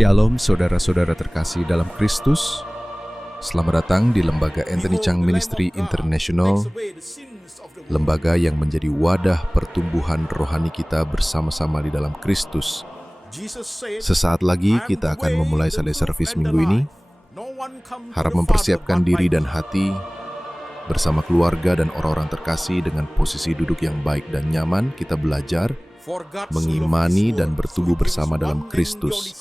Shalom saudara-saudara terkasih dalam Kristus. Selamat datang di Lembaga Anthony Chang Ministry International, lembaga yang menjadi wadah pertumbuhan rohani kita bersama-sama di dalam Kristus. Sesaat lagi kita akan memulai Sunday Service minggu ini. Harap mempersiapkan diri dan hati bersama keluarga dan orang-orang terkasih dengan posisi duduk yang baik dan nyaman. Kita belajar mengimani dan bertumbuh bersama dalam Kristus.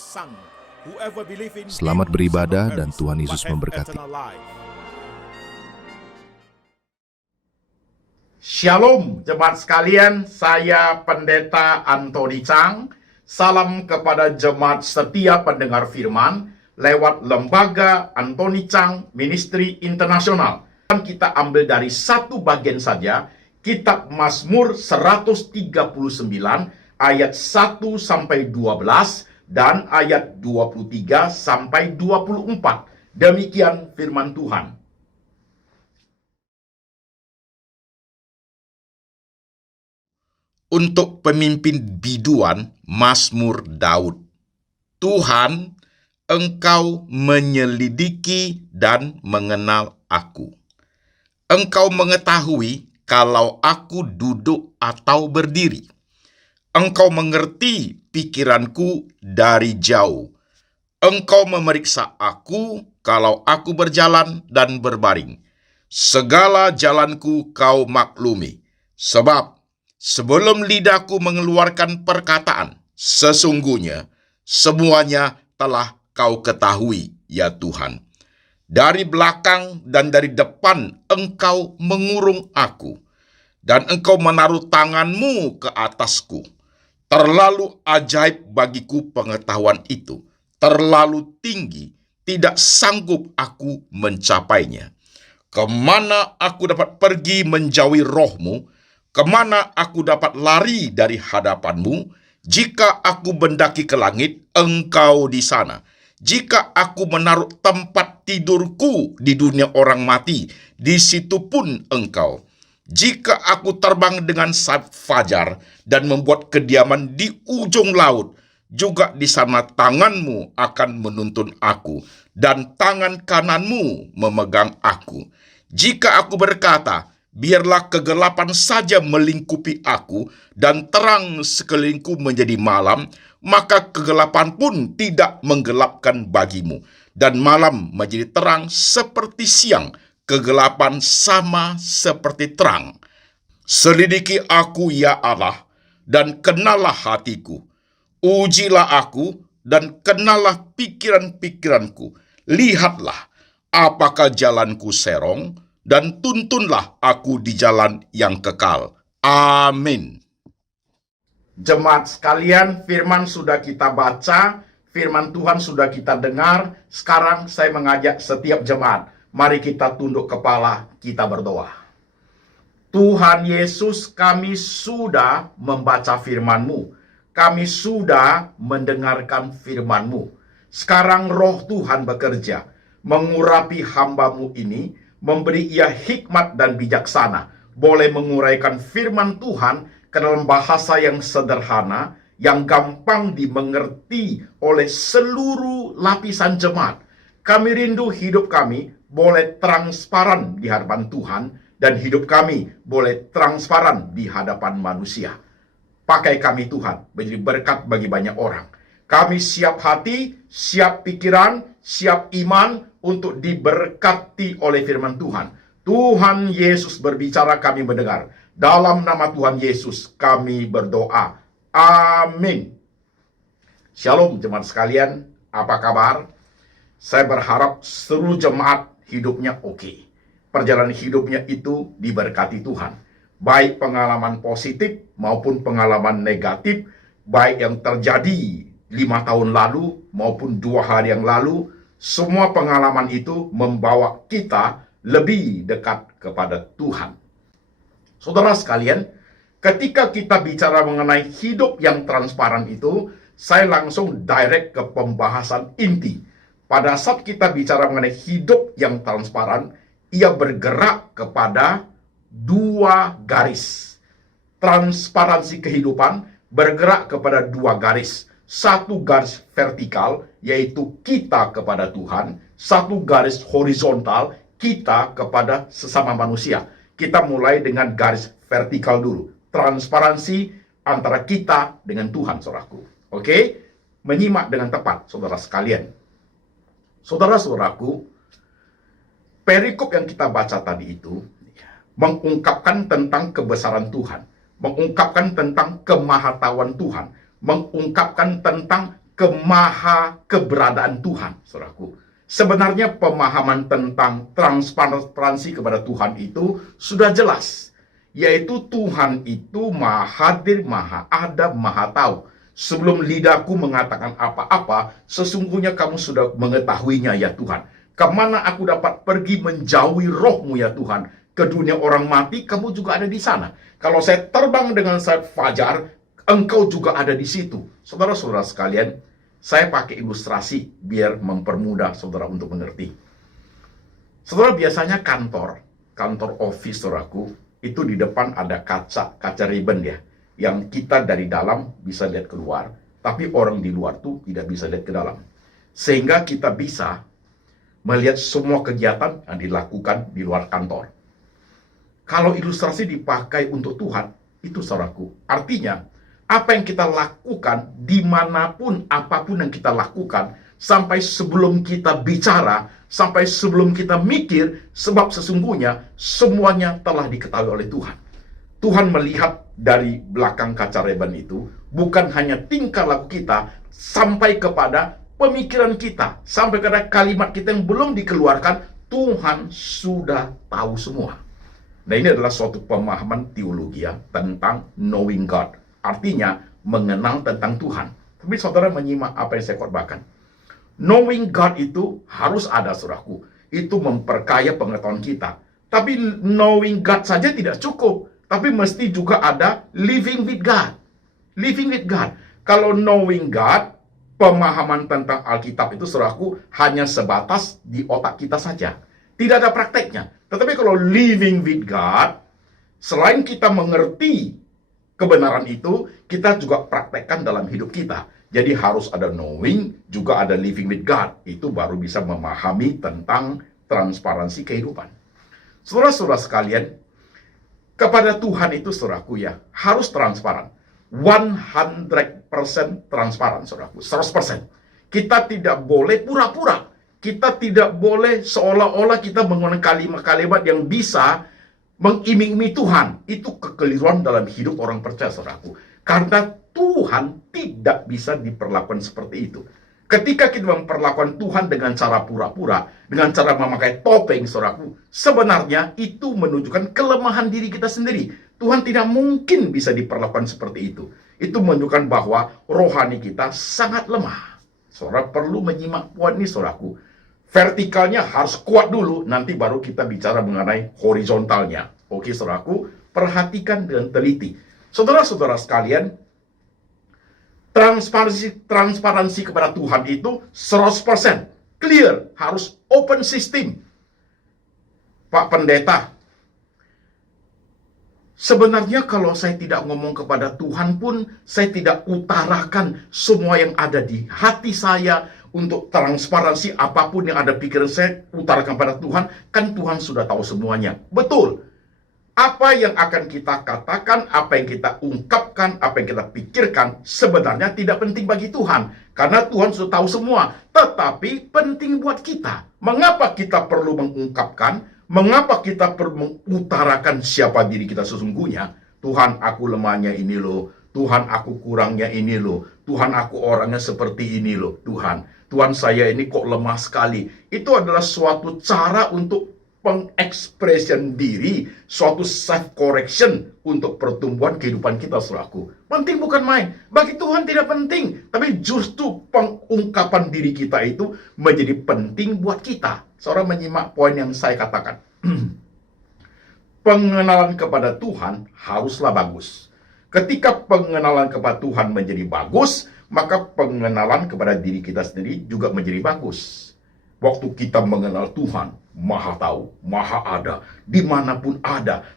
Selamat beribadah dan Tuhan Yesus memberkati. Shalom jemaat sekalian, saya Pendeta Anthony Chang. Salam kepada jemaat setia pendengar firman lewat Lembaga Anthony Chang Ministry International. Kita ambil dari satu bagian saja, Kitab Mazmur 139 ayat 1 sampai 12 dan ayat 23 sampai 24. Demikian firman Tuhan. Untuk pemimpin biduan, Mazmur Daud. Tuhan, Engkau menyelidiki dan mengenal aku. Engkau mengetahui kalau aku duduk atau berdiri. Engkau mengerti pikiranku dari jauh. Engkau memeriksa aku kalau aku berjalan dan berbaring. Segala jalanku kau maklumi. Sebab sebelum lidahku mengeluarkan perkataan, sesungguhnya semuanya telah kau ketahui, ya Tuhan. Dari belakang dan dari depan engkau mengurung aku, dan engkau menaruh tanganmu ke atasku. Terlalu ajaib bagiku pengetahuan itu, terlalu tinggi, tidak sanggup aku mencapainya. Kemana aku dapat pergi menjauhi rohmu? Kemana aku dapat lari dari hadapanmu? Jika aku mendaki ke langit, engkau di sana. Jika aku menaruh tempat tidurku di dunia orang mati, di situ pun engkau. Jika aku terbang dengan sayap fajar dan membuat kediaman di ujung laut, juga di sana tanganmu akan menuntun aku, dan tangan kananmu memegang aku. Jika aku berkata, biarlah kegelapan saja melingkupi aku, dan terang sekelilingku menjadi malam, maka kegelapan pun tidak menggelapkan bagimu, dan malam menjadi terang seperti siang, kegelapan sama seperti terang. Selidiki aku, ya Allah, dan kenallah hatiku. Ujilah aku, dan kenallah pikiran-pikiranku. Lihatlah, apakah jalanku serong, dan tuntunlah aku di jalan yang kekal. Amin. Jemaat sekalian, firman sudah kita baca, firman Tuhan sudah kita dengar. Sekarang saya mengajak setiap jemaat, mari kita tunduk kepala, kita berdoa. Tuhan Yesus, kami sudah membaca firman-Mu. Kami sudah mendengarkan firman-Mu. Sekarang roh Tuhan bekerja, mengurapi hamba-Mu ini, memberi ia hikmat dan bijaksana, boleh menguraikan firman Tuhan ke dalam bahasa yang sederhana, yang gampang dimengerti oleh seluruh lapisan jemaat. Kami rindu hidup kami boleh transparan di hadapan Tuhan, dan hidup kami boleh transparan di hadapan manusia. Pakai kami Tuhan, menjadi berkat bagi banyak orang. Kami siap hati, siap pikiran, siap iman untuk diberkati oleh firman Tuhan. Tuhan Yesus berbicara, kami mendengar. Dalam nama Tuhan Yesus kami berdoa. Amin. Shalom jemaat sekalian, apa kabar? Saya berharap seluruh jemaat hidupnya oke. Perjalanan hidupnya itu diberkati Tuhan. Baik pengalaman positif maupun pengalaman negatif, baik yang terjadi 5 tahun lalu maupun 2 hari yang lalu, semua pengalaman itu membawa kita lebih dekat kepada Tuhan. Saudara sekalian, ketika kita bicara mengenai hidup yang transparan itu, saya langsung direct ke pembahasan inti. Pada saat kita bicara mengenai hidup yang transparan, ia bergerak kepada 2 garis. Transparansi kehidupan bergerak kepada 2 garis. Satu garis vertikal, yaitu kita kepada Tuhan, satu garis horizontal kita kepada sesama manusia. Kita mulai dengan garis vertikal dulu, transparansi antara kita dengan Tuhan, saudaraku. Oke? Menyimak dengan tepat, saudara sekalian. Saudara-saudaraku, perikop yang kita baca tadi itu mengungkapkan tentang kebesaran Tuhan, mengungkapkan tentang kemahatauan Tuhan, mengungkapkan tentang keberadaan Tuhan, saudaraku. Sebenarnya pemahaman tentang transparansi kepada Tuhan itu sudah jelas, yaitu Tuhan itu maha hadir, maha ada, maha tahu. Sebelum lidahku mengatakan apa-apa, sesungguhnya kamu sudah mengetahuinya ya Tuhan. Kemana aku dapat pergi menjauhi rohmu ya Tuhan? Ke dunia orang mati, kamu juga ada di sana. Kalau saya terbang dengan sayap fajar, engkau juga ada di situ. Saudara-saudara sekalian, saya pakai ilustrasi biar mempermudah saudara untuk mengerti. Saudara, biasanya kantor office, saudaraku, itu di depan ada kaca ribbon ya, yang kita dari dalam bisa lihat keluar, tapi orang di luar tuh tidak bisa lihat ke dalam. Sehingga kita bisa melihat semua kegiatan yang dilakukan di luar kantor. Kalau ilustrasi dipakai untuk Tuhan, itu saudaraku, artinya apa yang kita lakukan, dimanapun, apapun yang kita lakukan, sampai sebelum kita bicara, sampai sebelum kita mikir, sebab sesungguhnya semuanya telah diketahui oleh Tuhan. Tuhan melihat dari belakang kaca ribbon itu, bukan hanya tingkah laku kita, sampai kepada pemikiran kita, sampai kepada kalimat kita yang belum dikeluarkan, Tuhan sudah tahu semua. Nah, ini adalah suatu pemahaman teologi ya, tentang knowing God. Artinya, mengenal tentang Tuhan. Tapi saudara menyimak apa yang saya khotbahkan. Knowing God itu harus ada, saudaraku. Itu memperkaya pengetahuan kita. Tapi knowing God saja tidak cukup. Tapi mesti juga ada living with God. Living with God. Kalau knowing God, pemahaman tentang Alkitab itu, saudaraku, hanya sebatas di otak kita saja. Tidak ada prakteknya. Tetapi kalau living with God, selain kita mengerti kebenaran itu, kita juga praktekkan dalam hidup kita. Jadi harus ada knowing, juga ada living with God. Itu baru bisa memahami tentang transparansi kehidupan. Saudara-saudara sekalian, kepada Tuhan itu, saudaraku ya, harus transparan. 100% transparan, saudaraku. 100%. Kita tidak boleh pura-pura. Kita tidak boleh seolah-olah kita menggunakan kalimat-kalimat yang bisa mengiming-imingi Tuhan. Itu kekeliruan dalam hidup orang percaya, saudaraku. Karena Tuhan tidak bisa diperlakukan seperti itu. Ketika kita memperlakukan Tuhan dengan cara pura-pura, dengan cara memakai topeng, saudaraku, sebenarnya itu menunjukkan kelemahan diri kita sendiri. Tuhan tidak mungkin bisa diperlakukan seperti itu. Itu menunjukkan bahwa rohani kita sangat lemah. Saudara perlu menyimak poin ini, saudaraku. Vertikalnya harus kuat dulu, nanti baru kita bicara mengenai horizontalnya. Oke, saudaraku, perhatikan dengan teliti. Saudara-saudara sekalian, transparansi kepada Tuhan itu 100% clear, harus open system. Pak Pendeta, sebenarnya kalau saya tidak ngomong kepada Tuhan pun, saya tidak utarakan semua yang ada di hati saya untuk transparansi apapun yang ada pikiran saya, utarakan pada Tuhan, kan Tuhan sudah tahu semuanya. Betul. Apa yang akan kita katakan, apa yang kita ungkapkan, apa yang kita pikirkan, sebenarnya tidak penting bagi Tuhan. Karena Tuhan sudah tahu semua. Tetapi penting buat kita. Mengapa kita perlu mengungkapkan? Mengapa kita perlu mengutarakan siapa diri kita sesungguhnya? Tuhan, aku lemahnya ini loh. Tuhan, aku kurangnya ini loh. Tuhan, aku orangnya seperti ini loh. Tuhan, saya ini kok lemah sekali. Itu adalah suatu cara untuk pengekspresian diri, suatu self-correction untuk pertumbuhan kehidupan kita, saudaraku. Penting bukan main. Bagi Tuhan tidak penting. Tapi justru pengungkapan diri kita itu menjadi penting buat kita. Saudara menyimak poin yang saya katakan. Pengenalan kepada Tuhan haruslah bagus. Ketika pengenalan kepada Tuhan menjadi bagus, maka pengenalan kepada diri kita sendiri juga menjadi bagus. Waktu kita mengenal Tuhan, Maha tahu, Maha ada, dimanapun ada,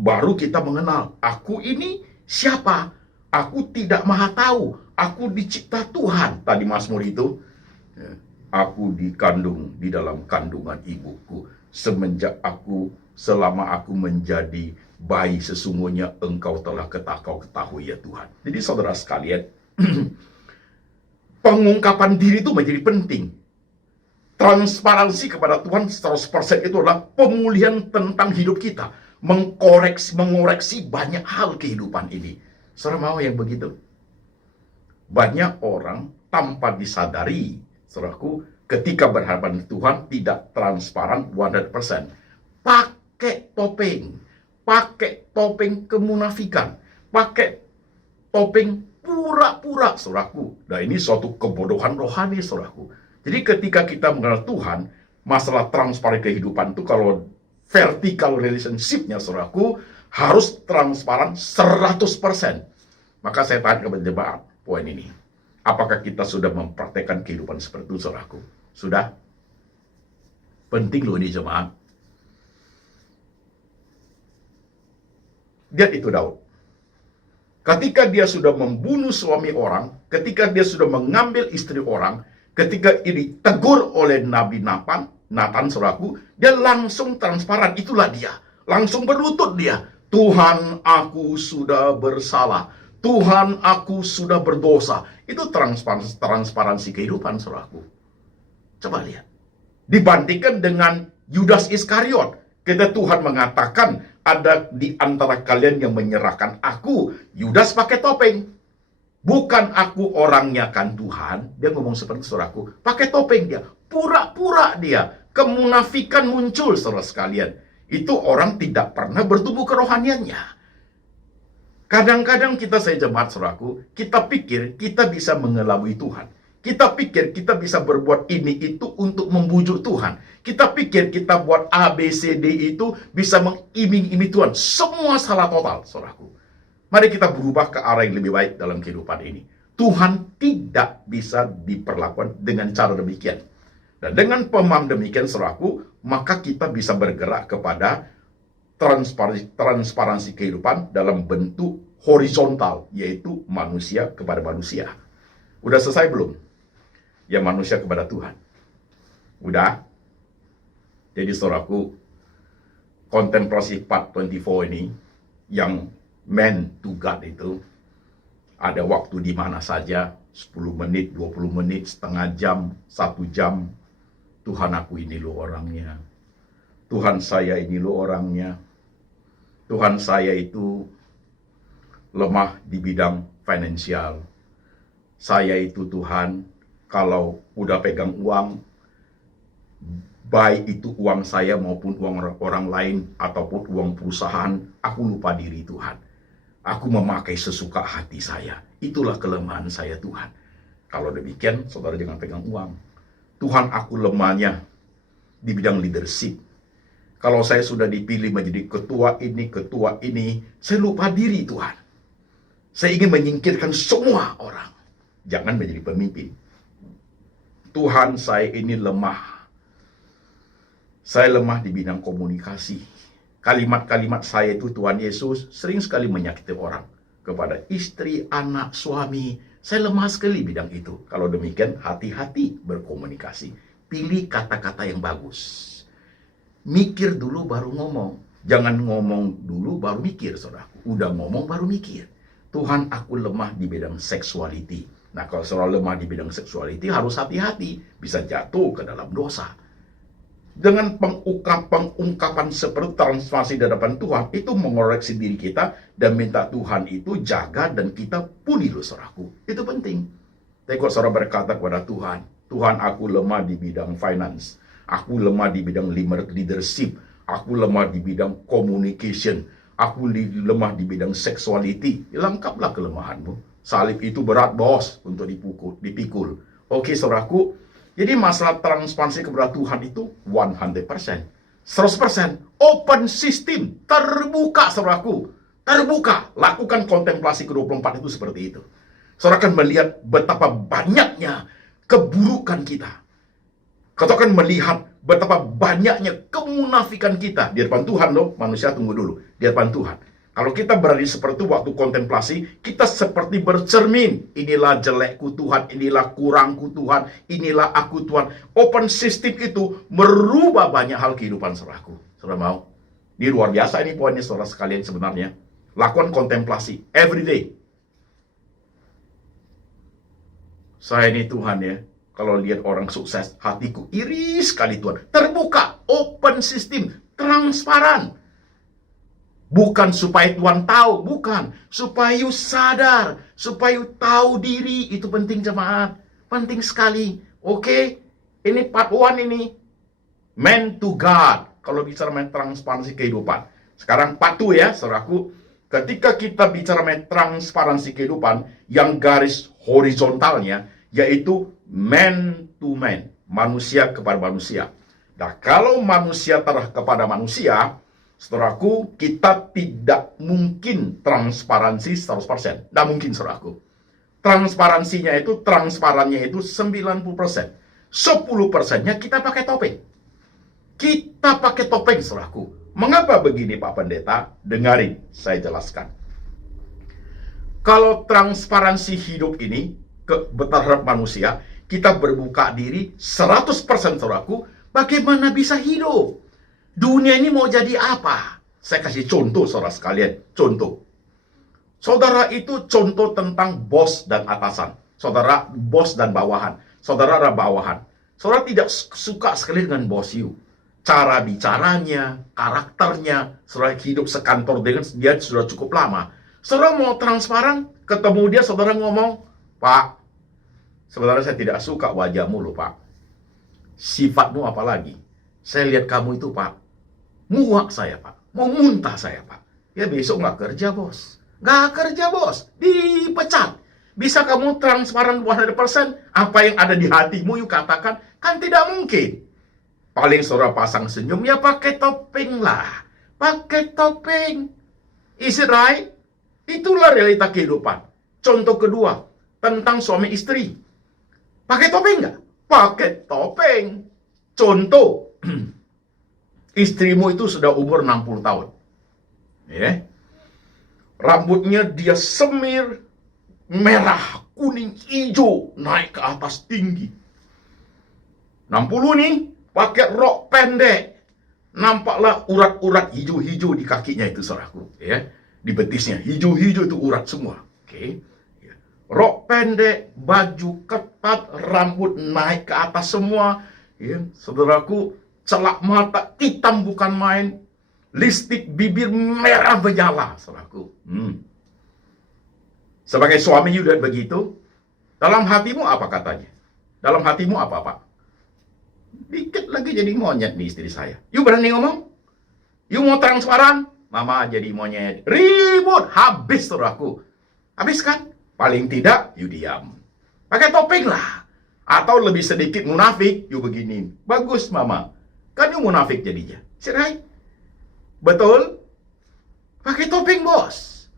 baru kita mengenal, aku ini siapa? Aku tidak maha tahu, aku dicipta Tuhan. Tadi Mazmur itu, Ya. Aku dikandung di dalam kandungan ibuku. Selama aku menjadi bayi, sesungguhnya Engkau telah ketahui ya Tuhan. Jadi saudara sekalian, pengungkapan diri itu menjadi penting. Transparansi kepada Tuhan 100% itu adalah pemulihan tentang hidup kita. Mengoreksi banyak hal kehidupan ini. Saudara mau yang begitu? Banyak orang tanpa disadari, saudaraku, ketika berhadapan Tuhan tidak transparan 100%. Pakai topeng kemunafikan, pakai topeng pura-pura, saudaraku. Nah, ini suatu kebodohan rohani, saudaraku. Jadi ketika kita mengenal Tuhan, masalah transparan kehidupan itu kalau vertical relationship-nya, saudaraku, harus transparan 100%. Maka saya tanya kepada jemaat poin ini. Apakah kita sudah mempraktekkan kehidupan seperti itu, saudaraku? Sudah? Penting loh ini jemaat. Lihat itu Daud. Ketika dia sudah membunuh suami orang, ketika dia sudah mengambil istri orang, ketika ini tegur oleh Nabi Nathan, saudaraku, dia langsung transparan. Itulah dia. Langsung berlutut dia. Tuhan, aku sudah bersalah. Tuhan, aku sudah berdosa. Itu transparansi kehidupan, saudaraku. Coba lihat. Dibandingkan dengan Yudas Iskariot. Ketika Tuhan mengatakan, ada di antara kalian yang menyerahkan aku. Yudas pakai topeng. Bukan aku orangnya kan Tuhan. Dia ngomong seperti saudaraku. Pakai topeng dia. Pura-pura dia. Kemunafikan muncul, saudara sekalian. Itu orang tidak pernah bertumbuh kerohaniannya. Kadang-kadang kita, saya jemaat saudaraku, kita pikir kita bisa mengelabui Tuhan. Kita pikir kita bisa berbuat ini itu untuk membujuk Tuhan. Kita pikir kita buat A, B, C, D itu bisa mengiming-iming Tuhan. Semua salah total, saudaraku. Mari kita berubah ke arah yang lebih baik dalam kehidupan ini. Tuhan tidak bisa diperlakukan dengan cara demikian. Dan dengan pemahaman demikian, saudaraku, maka kita bisa bergerak kepada transparansi kehidupan dalam bentuk horizontal, yaitu manusia kepada manusia. Udah selesai belum? Ya, manusia kepada Tuhan. Udah? Jadi saudaraku, kontemplasi part 24 ini, yang man to God itu, ada waktu di mana saja, 10 menit, 20 menit, setengah jam, 1 jam. Tuhan, aku ini lo orangnya. Tuhan, saya ini lo orangnya. Tuhan, saya itu lemah di bidang finansial. Saya itu Tuhan, kalau udah pegang uang, baik itu uang saya maupun uang orang lain ataupun uang perusahaan, aku lupa diri Tuhan. Aku memakai sesuka hati saya. Itulah kelemahan saya Tuhan. Kalau demikian, saudara jangan pegang uang. Tuhan, aku lemahnya di bidang leadership. Kalau saya sudah dipilih menjadi ketua ini, saya lupa diri Tuhan. Saya ingin menyingkirkan semua orang. Jangan menjadi pemimpin. Tuhan, saya ini lemah. Saya lemah di bidang komunikasi. Kalimat-kalimat saya itu, Tuhan Yesus, sering sekali menyakiti orang. Kepada istri, anak, suami. Saya lemah sekali bidang itu. Kalau demikian, hati-hati berkomunikasi. Pilih kata-kata yang bagus. Mikir dulu baru ngomong. Jangan ngomong dulu baru mikir, saudaraku. Udah ngomong baru mikir. Tuhan, aku lemah di bidang sexuality. Nah, kalau saudara lemah di bidang sexuality, harus hati-hati. Bisa jatuh ke dalam dosa. Dengan pengungkapan seperti transformasi di hadapan Tuhan, itu mengoreksi diri kita dan minta Tuhan itu jaga dan kita pulih loh, saudaraku. Itu penting. Tapi kalau saudara berkata kepada Tuhan, Tuhan, aku lemah di bidang finance. Aku lemah di bidang leadership. Aku lemah di bidang communication. Aku lemah di bidang sexuality. Lengkaplah kelemahanmu. Salib itu berat, bos, untuk dipikul. Oke, saudaraku. Jadi masalah transparansi kepada Tuhan itu 100%. 100%. Open system. Terbuka, saudaraku. Terbuka. Lakukan kontemplasi ke-24 itu seperti itu. Saudara akan melihat betapa banyaknya keburukan kita. Kau akan melihat betapa banyaknya kemunafikan kita. Di depan Tuhan loh, manusia tunggu dulu. Di depan Tuhan. Kalau kita berada seperti itu waktu kontemplasi, kita seperti bercermin. Inilah jelekku Tuhan, inilah kurangku Tuhan, inilah aku Tuhan. Open system itu merubah banyak hal kehidupan saudaraku. Saudara mau? Ini luar biasa ini poinnya saudara sekalian sebenarnya. Lakukan kontemplasi every day. Saya ini Tuhan ya, kalau lihat orang sukses, hatiku iri sekali Tuhan. Terbuka, open system, transparan. Bukan supaya Tuhan tahu, bukan. Supaya you sadar, supaya you tahu diri. Itu penting jemaat, penting sekali. Oke, ini part 1 ini. Man to God. Kalau bicara mengenai transparansi kehidupan. Sekarang part 2 ya, saudaraku. Ketika kita bicara mengenai transparansi kehidupan, yang garis horizontalnya, yaitu man to man, manusia kepada manusia. Nah, kalau manusia terhadap kepada manusia, saudaraku, kita tidak mungkin transparansi 100%. Tidak mungkin, saudaraku. Transparannya itu 90%. 10%-nya kita pakai topeng. Kita pakai topeng, saudaraku. Mengapa begini, Pak Pendeta? Dengarin, saya jelaskan. Kalau transparansi hidup ini terhadap manusia, kita berbuka diri 100%, saudaraku, bagaimana bisa hidup? Dunia ini mau jadi apa? Saya kasih contoh, saudara sekalian. Contoh. Saudara itu contoh tentang bos dan atasan. Saudara bos dan bawahan. Saudara ada bawahan. Saudara tidak suka sekali dengan bos you. Cara bicaranya, karakternya, saudara hidup sekantor dengan dia sudah cukup lama. Saudara mau transparan, ketemu dia, saudara ngomong, Pak, sebenarnya saya tidak suka wajahmu loh, Pak. Sifatmu apa lagi? Saya lihat kamu itu, Pak, muak saya, Pak. Mau muntah saya, Pak. Ya besok nggak kerja, bos. Nggak kerja, bos. Dipecat. Bisa kamu transparan 100%? Apa yang ada di hatimu, you katakan? Kan tidak mungkin. Paling saudara pasang senyum, ya pakai topeng lah. Pakai topeng. Is it right? Itulah realita kehidupan. Contoh kedua, tentang suami istri. Pakai topeng nggak? Pakai topeng. Contoh, istrimu itu sudah umur 60 tahun. Ya. Rambutnya dia semir, merah, kuning, hijau, naik ke atas tinggi. 60 nih, pakai rok pendek. Nampaklah urat-urat hijau-hijau di kakinya itu, saudaraku. Ya. Di betisnya, hijau-hijau itu urat semua. Oke. Ya. Rok pendek, baju ketat, rambut naik ke atas semua. Ya. Saudaraku, celak mata hitam bukan main. Lipstik bibir merah menyala, saudaraku. Sebagai suami you lihat begitu, dalam hatimu apa katanya? Dalam hatimu apa, Pak? Dikit lagi jadi monyet nih istri saya. You berani ngomong? You mau transparan? Mama jadi monyet. Ribut. Habis, saudaraku. Habis kan? Paling tidak, you diam. Pakai topeng lah. Atau lebih sedikit munafik, you begini. Bagus, Mama. Kan you munafik jadinya. Sirai? Betul? Pakai topeng, bos.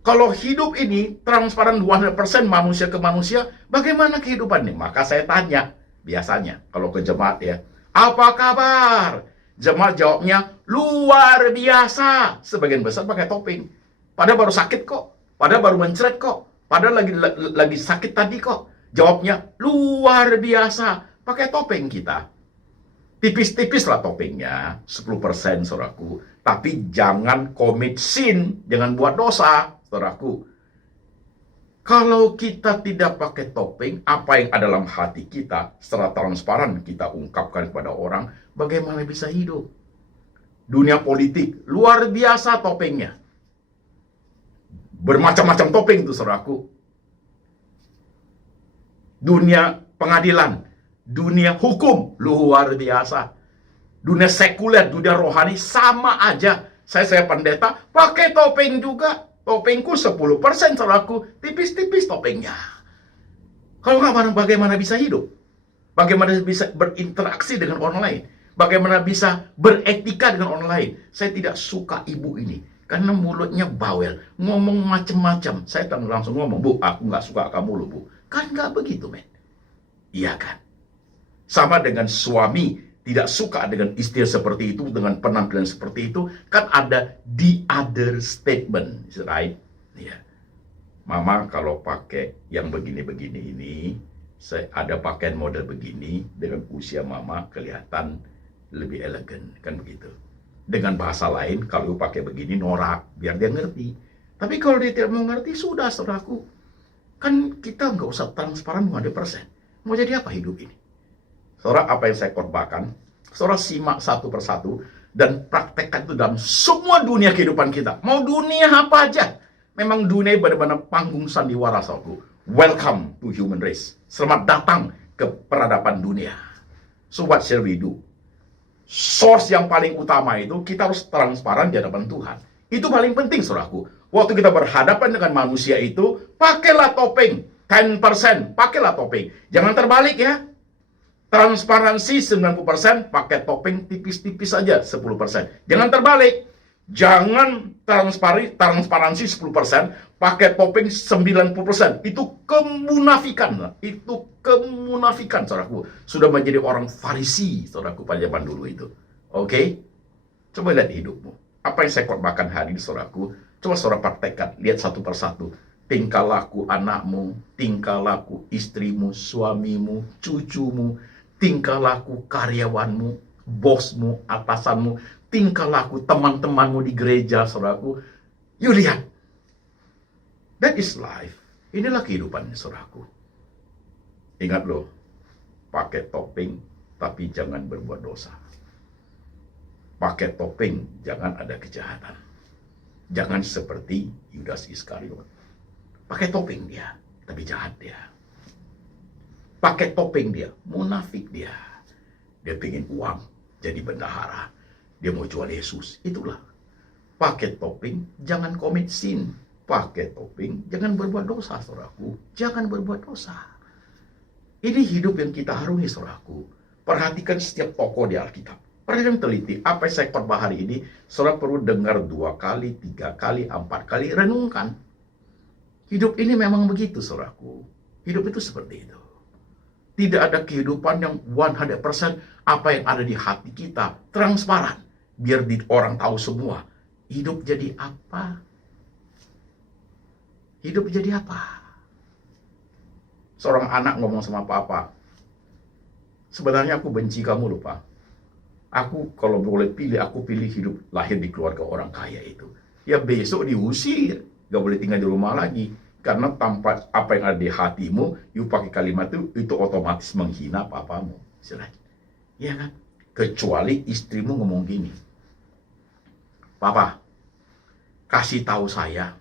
Kalau hidup ini transparan 100% manusia ke manusia, bagaimana kehidupannya? Maka saya tanya. Biasanya, kalau ke jemaat ya, apa kabar? Jemaat jawabnya, luar biasa. Sebagian besar pakai topeng. Padahal baru sakit kok. Padahal baru mencret kok. Padahal lagi sakit tadi kok. Jawabnya, luar biasa. Pakai topeng kita. Tipis-tipis lah topengnya. 10%, saudaraku. Tapi jangan commit sin. Jangan buat dosa, saudaraku. Kalau kita tidak pakai topeng, apa yang ada dalam hati kita secara transparan kita ungkapkan kepada orang, bagaimana bisa hidup? Dunia politik, luar biasa topengnya. Bermacam-macam topeng itu, saudaraku. Dunia pengadilan, dunia hukum, luar biasa. Dunia sekuler, dunia rohani, sama aja. Saya pendeta, pakai topeng juga. Topengku 10%, saudaraku. Tipis-tipis topengnya. Kalau nggak, bagaimana bisa hidup? Bagaimana bisa berinteraksi dengan orang lain? Bagaimana bisa beretika dengan orang lain? Saya tidak suka ibu ini. Karena mulutnya bawel. Ngomong macam-macam. Saya langsung ngomong, Bu, aku nggak suka kamu loh, Bu. Kan nggak begitu, men. Iya kan? Sama dengan suami tidak suka dengan istilah seperti itu, dengan penampilan seperti itu, kan ada the other statement, right? Ya. Mama kalau pakai yang begini-begini ini, saya ada pakaian model begini, dengan usia mama kelihatan lebih elegan, kan begitu. Dengan bahasa lain, kalau pakai begini norak, biar dia ngerti. Tapi kalau dia tidak mau ngerti, sudah saudaraku. Kan kita nggak usah transparan 100%. Mau jadi apa hidup ini? Saudara, apa yang saya korbankan, saudara simak satu persatu dan praktekkan itu dalam semua dunia kehidupan kita. Mau dunia apa aja. Memang dunia benar-benar panggung sandiwara, saudaraku. Welcome to human race. Selamat datang ke peradaban dunia. So what shall we do? Source yang paling utama itu kita harus transparan di hadapan Tuhan. Itu paling penting, saudaraku. Waktu kita berhadapan dengan manusia itu, pakailah topeng 10%, pakailah topeng. Jangan terbalik ya. Transparansi 90%, pakai topeng tipis-tipis saja 10%. Jangan terbalik. Jangan transparansi 10%, pakai topeng 90%. Itu kemunafikan. Itu kemunafikan, saudaraku. Sudah menjadi orang Farisi, saudaraku, pada zaman dulu itu. Oke? Coba lihat hidupmu. Apa yang saya korbankan hari ini, saudaraku? Coba saudara praktekkan. Lihat satu persatu. Tingkah laku anakmu, tingkah laku istrimu, suamimu, cucumu, tingkah laku karyawanmu, bosmu, atasanmu, tingkah laku teman-temanmu di gereja, saudaraku. Yuk lihat. That is life. Inilah kehidupan, saudaraku. Ingat loh, pakai topeng, tapi jangan berbuat dosa. Pakai topeng, jangan ada kejahatan. Jangan seperti Yudas Iskariot. Pakai topeng dia, tapi jahat dia. Pakai topeng dia, munafik dia. Dia pengen uang, jadi bendahara. Dia mau jual Yesus, itulah. Pakai topeng, jangan commit sin. Pakai topeng, jangan berbuat dosa, saudaraku. Jangan berbuat dosa. Ini hidup yang kita harungi, saudaraku. Perhatikan setiap tokoh di Alkitab. Perhatikan teliti, apa yang saya khotbah hari ini, saudara perlu dengar 2 kali, 3 kali, 4 kali, renungkan. Hidup ini memang begitu, saudaraku. Hidup itu seperti itu. Tidak ada kehidupan yang 100% apa yang ada di hati kita. Transparan. Biar orang tahu semua. Hidup jadi apa? Hidup jadi apa? Seorang anak ngomong sama papa. Sebenarnya aku benci kamu loh, Pak. Aku kalau boleh pilih, aku pilih hidup lahir di keluarga orang kaya itu. Ya besok diusir. Gak boleh tinggal di rumah lagi. Karena tanpa apa yang ada di hatimu, you pakai kalimat itu otomatis menghina papamu. Iya kan? Kecuali istrimu ngomong gini. Papa, kasih tahu saya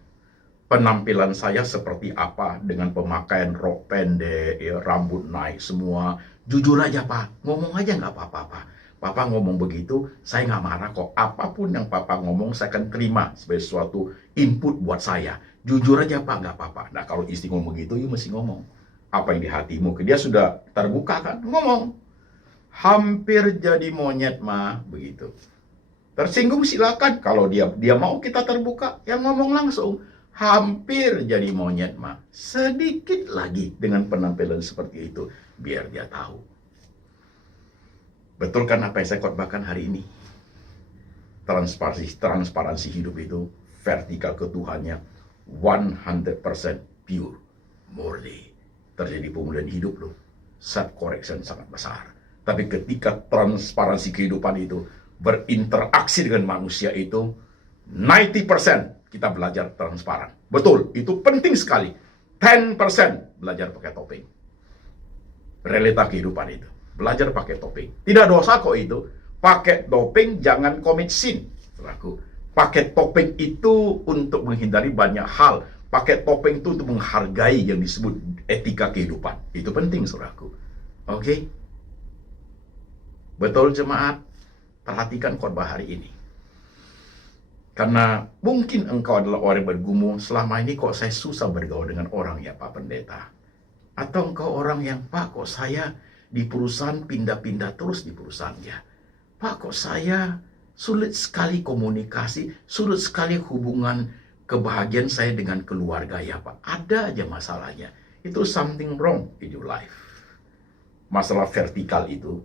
penampilan saya seperti apa dengan pemakaian rok pendek, ya, rambut naik semua. Jujur aja, Pak. Ngomong aja nggak apa-apa, Pak. Papa ngomong begitu, saya nggak marah kok. Apapun yang Papa ngomong, saya akan terima sebagai suatu input buat saya. Jujur aja, Pak, nggak apa-apa. Nah, kalau istri ngomong gitu, you mesti ngomong. Apa yang di hatimu, dia sudah terbuka kan? Ngomong. Hampir jadi monyet, mah, begitu. Tersinggung silakan. Kalau dia mau kita terbuka, ya ngomong langsung. Hampir jadi monyet, mah. Sedikit lagi dengan penampilan seperti itu, biar dia tahu. Betul kan apa yang saya khotbahkan hari ini? Transparansi hidup itu, vertikal ke Tuhannya, 100% pure, murni. Terjadi pemulihan hidup loh. Self correction sangat besar. Tapi ketika transparansi kehidupan itu berinteraksi dengan manusia itu, 90% kita belajar transparan. Betul, itu penting sekali. 10% belajar pakai topeng. Realita kehidupan itu. Belajar pakai topeng. Tidak dosa kok itu. Pakai topeng, jangan commit sin. Saudaraku. Pakai topeng itu untuk menghindari banyak hal. Pakai topeng itu untuk menghargai yang disebut etika kehidupan. Itu penting, saudaraku. Oke? Betul, jemaat? Perhatikan khotbah hari ini. Karena mungkin engkau adalah orang yang bergumul, selama ini kok saya susah bergaul dengan orang ya, Pak Pendeta. Atau engkau orang yang, Pak, kok saya di perusahaan pindah-pindah terus di perusahaannya. Pak, kok saya sulit sekali komunikasi, sulit sekali hubungan kebahagiaan saya dengan keluarga ya, Pak. Ada aja masalahnya. Itu something wrong in your life. Masalah vertikal itu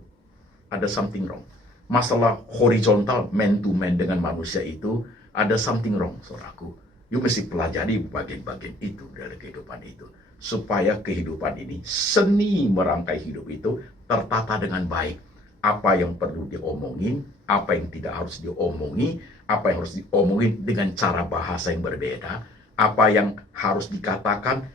ada something wrong. Masalah horizontal man to man dengan manusia itu ada something wrong, saudaraku. You mesti pelajari bagian-bagian itu dari kehidupan itu, supaya kehidupan ini, seni merangkai hidup itu tertata dengan baik. Apa yang perlu diomongin, apa yang tidak harus diomongi, apa yang harus diomongin dengan cara bahasa yang berbeda, apa yang harus dikatakan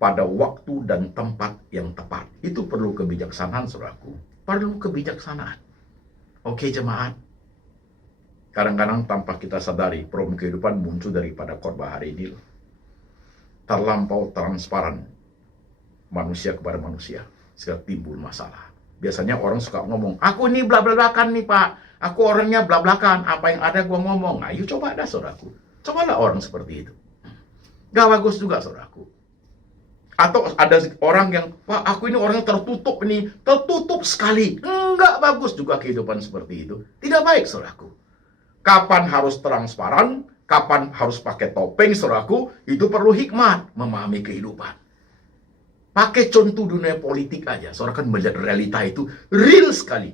pada waktu dan tempat yang tepat. Itu perlu kebijaksanaan, saudaraku. Perlu kebijaksanaan. Oke, jemaat. Kadang-kadang tanpa kita sadari, problem kehidupan muncul daripada khotbah hari ini. Terlampau transparan manusia kepada manusia, sehingga timbul masalah. Biasanya orang suka ngomong, aku ini bla-bla-blakan nih Pak, aku orangnya bla-blakan, apa yang ada gua ngomong. Ayo coba dah, saudaraku. Cobalah orang seperti itu. Gak bagus juga, saudaraku. Atau ada orang yang, Pak, aku ini orang tertutup nih, tertutup sekali. Enggak bagus juga kehidupan seperti itu. Tidak baik, saudaraku. Kapan harus transparan, kapan harus pakai topeng, saudaraku, itu perlu hikmat memahami kehidupan. Pakai contoh dunia politik aja, saudara kan melihat realita itu real sekali.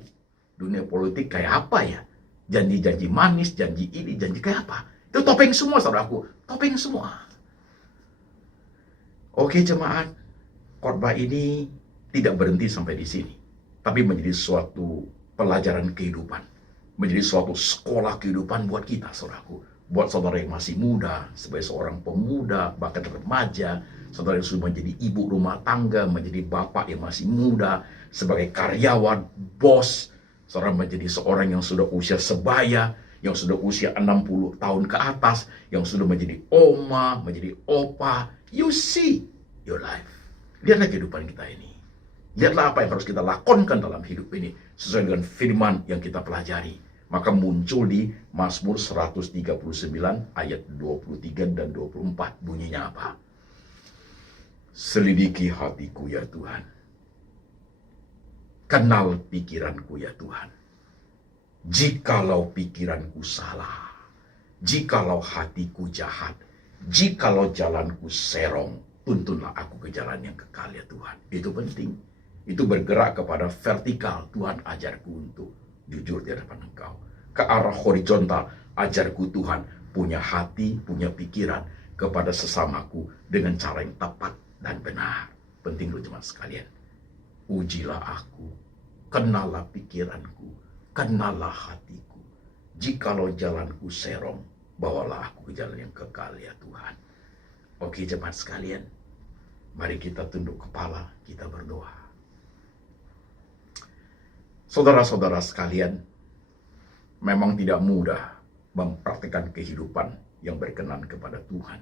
Dunia politik kayak apa ya? Janji-janji manis, janji ini, janji kayak apa? Itu topeng semua, saudaraku. Topeng semua. Oke, jemaat, khotbah ini tidak berhenti sampai di sini, tapi menjadi suatu pelajaran kehidupan, menjadi suatu sekolah kehidupan buat kita, saudaraku. Buat saudara yang masih muda, sebagai seorang pemuda, bahkan remaja, saudara yang sudah menjadi ibu rumah tangga, menjadi bapak yang masih muda, sebagai karyawan, bos, saudara menjadi seorang yang sudah usia sebaya, yang sudah usia 60 tahun ke atas, yang sudah menjadi oma, menjadi opa. You see your life. Lihatlah kehidupan kita ini. Lihatlah apa yang harus kita lakonkan dalam hidup ini, sesuai dengan firman yang kita pelajari. Maka muncul di Mazmur 139 ayat 23 dan 24. Bunyinya apa? Selidiki hatiku ya Tuhan. Kenal pikiranku ya Tuhan. Jikalau pikiranku salah, jikalau hatiku jahat, jikalau jalanku serong, tuntunlah aku ke jalan yang kekal ya Tuhan. Itu penting. Itu bergerak kepada vertikal. Tuhan, ajarku untuk jujur di hadapan Engkau. Ke arah horizontal, ajarku Tuhan punya hati, punya pikiran kepada sesamaku dengan cara yang tepat dan benar. Penting loh jemaat sekalian. Ujilah aku, kenallah pikiranku, kenallah hatiku. Jikalau jalanku serong, bawalah aku ke jalan yang kekal ya Tuhan. Oke jemaat sekalian, mari kita tunduk kepala, kita berdoa. Saudara-saudara sekalian, memang tidak mudah mempraktikkan kehidupan yang berkenan kepada Tuhan.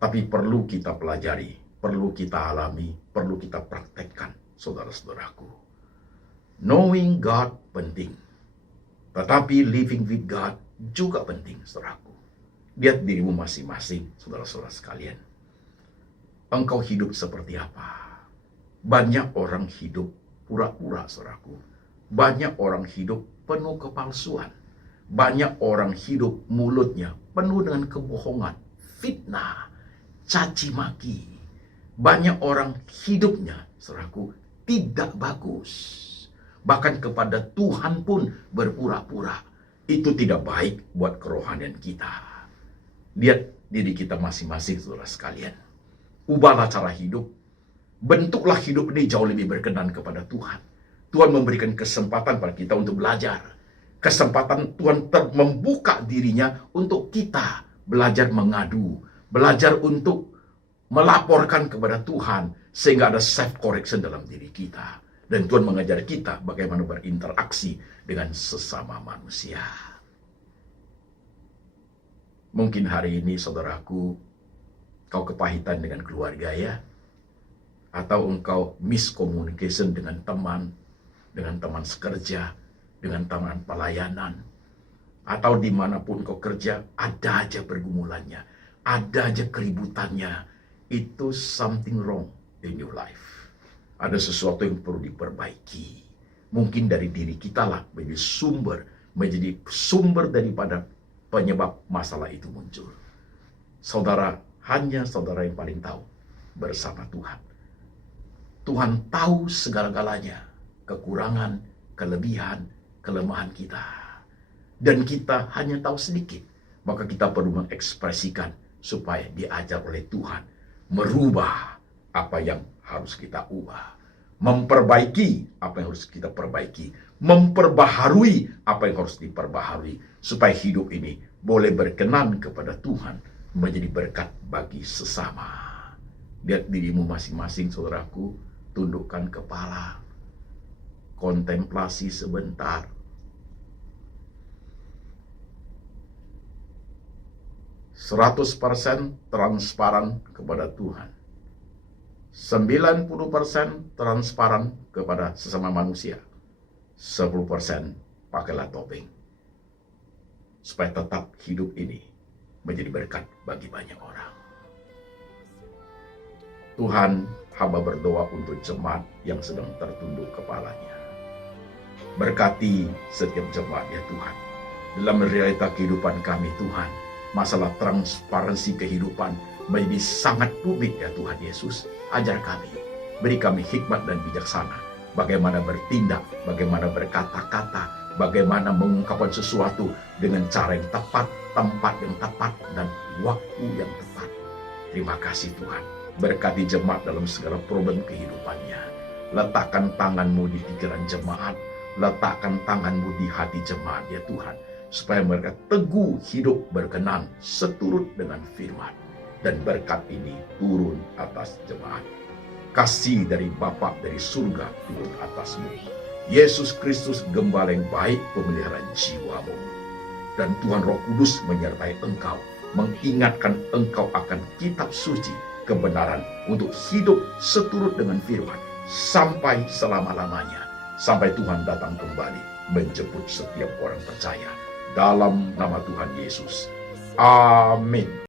Tapi perlu kita pelajari, perlu kita alami, perlu kita praktekkan, saudara-saudaraku. Knowing God penting, tetapi living with God juga penting, saudaraku. Lihat dirimu masing-masing, saudara-saudara sekalian. Engkau hidup seperti apa? Banyak orang hidup pura-pura, saudaraku. Banyak orang hidup penuh kepalsuan. Banyak orang hidup mulutnya penuh dengan kebohongan, fitnah, caci maki. Banyak orang hidupnya, saudaraku, tidak bagus. Bahkan kepada Tuhan pun berpura-pura. Itu tidak baik buat kerohanian kita. Lihat diri kita masing-masing, saudara sekalian. Ubahlah cara hidup. Bentuklah hidup ini jauh lebih berkenan kepada Tuhan. Tuhan memberikan kesempatan pada kita untuk belajar. Kesempatan Tuhan membuka dirinya untuk kita belajar mengadu. Belajar untuk melaporkan kepada Tuhan. Sehingga ada self-correction dalam diri kita. Dan Tuhan mengajar kita bagaimana berinteraksi dengan sesama manusia. Mungkin hari ini saudaraku, kau kepahitan dengan keluarga ya. Atau engkau miscommunication dengan teman sekerja, dengan teman pelayanan. Atau dimanapun kau kerja, ada aja pergumulannya. Ada aja keributannya. Itu something wrong in your life. Ada sesuatu yang perlu diperbaiki. Mungkin dari diri kita lah menjadi sumber daripada penyebab masalah itu muncul. Saudara, hanya saudara yang paling tahu bersama Tuhan. Tuhan tahu segala-galanya, kekurangan, kelebihan, kelemahan kita. Dan kita hanya tahu sedikit. Maka kita perlu mengekspresikan supaya diajar oleh Tuhan. Merubah apa yang harus kita ubah. Memperbaiki apa yang harus kita perbaiki. Memperbaharui apa yang harus diperbaharui. Supaya hidup ini boleh berkenan kepada Tuhan. Menjadi berkat bagi sesama. Lihat dirimu masing-masing, saudaraku. Tundukkan kepala. Kontemplasi sebentar. %100% transparan kepada Tuhan. 90% transparan kepada sesama manusia. 10% pakailah topeng. Supaya tetap hidup ini menjadi berkat bagi banyak orang. Tuhan, hamba berdoa untuk jemaat yang sedang tertunduk kepalanya. Berkati setiap jemaat ya Tuhan. Dalam realita kehidupan kami Tuhan, masalah transparansi kehidupan menjadi sangat rumit ya Tuhan Yesus. Ajar kami, beri kami hikmat dan bijaksana. Bagaimana bertindak, bagaimana berkata-kata, bagaimana mengungkapkan sesuatu dengan cara yang tepat, tempat yang tepat, dan waktu yang tepat. Terima kasih Tuhan. Berkati jemaat dalam segala problem kehidupannya. Letakkan tangan-Mu di pikiran jemaat. Letakkan tangan-Mu di hati jemaat ya Tuhan. Supaya mereka teguh hidup berkenan seturut dengan firman. Dan berkat ini turun atas jemaat. Kasih dari Bapa dari surga turun atasmu. Yesus Kristus gembala yang baik pemelihara jiwamu. Dan Tuhan Roh Kudus menyertai engkau. Mengingatkan engkau akan kitab suci. Kebenaran untuk hidup seturut dengan firman. Sampai selama-lamanya. Sampai Tuhan datang kembali. Menjemput setiap orang percaya. Dalam nama Tuhan Yesus. Amin.